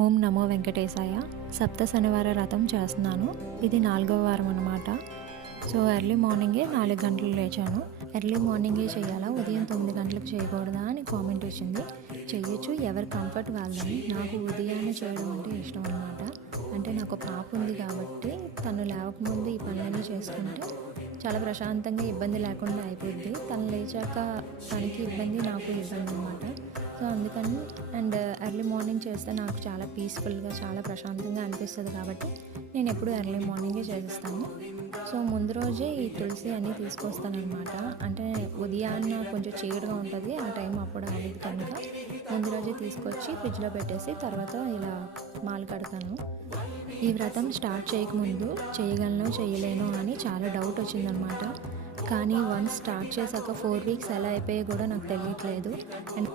ఓం నమో వెంకటేశాయ. సప్త శనివార రథం చేస్తున్నాను. ఇది నాలుగవ వారం అనమాట సో ఎర్లీ మార్నింగే నాలుగు గంటలు లేచాను. ఎర్లీ మార్నింగే చేయాలా? ఉదయం తొమ్మిది గంటలకు చేయకూడదా అని కామెంట్ వచ్చింది చేయొచ్చు. ఎవరి కంఫర్ట్ వాళ్ళని. నాకు ఉదయాన్నే చేయడం అంటే ఇష్టం అనమాట అంటే నాకు పాప ఉంది కాబట్టి తను లేవకముందు ఈ పనులన్నీ చేసుకుంటే చాలా ప్రశాంతంగా ఇబ్బంది లేకుండా అయిపోద్ది. తను లేచాక తనకి ఇబ్బంది నాకు ఇబ్బంది అనమాట సో అందుకని అండ్ ఎర్లీ మార్నింగ్ చేస్తే నాకు చాలా పీస్ఫుల్గా చాలా ప్రశాంతంగా అనిపిస్తుంది కాబట్టి నేను ఎప్పుడు ఎర్లీ మార్నింగే చేస్తాను సో ముందు రోజే ఈ తులసి అన్నీ తీసుకొస్తానమాట అంటే ఉదయాన్న కొంచెం చీకటిగా ఉంటుంది ఆ టైం అప్పుడు అనేది కనుక ముందు రోజే తీసుకొచ్చి ఫ్రిడ్జ్లో పెట్టేసి తర్వాత ఇలా మాలు కడతాను. ఈ వ్రతం స్టార్ట్ చేయకముందు చేయగలను చేయలేను అని చాలా డౌట్ వచ్చిందనమాట కానీ వన్స్ స్టార్ట్ చేశాక ఫోర్ వీక్స్ ఎలా అయిపోయాయి కూడా నాకు తెలియట్లేదు. అండ్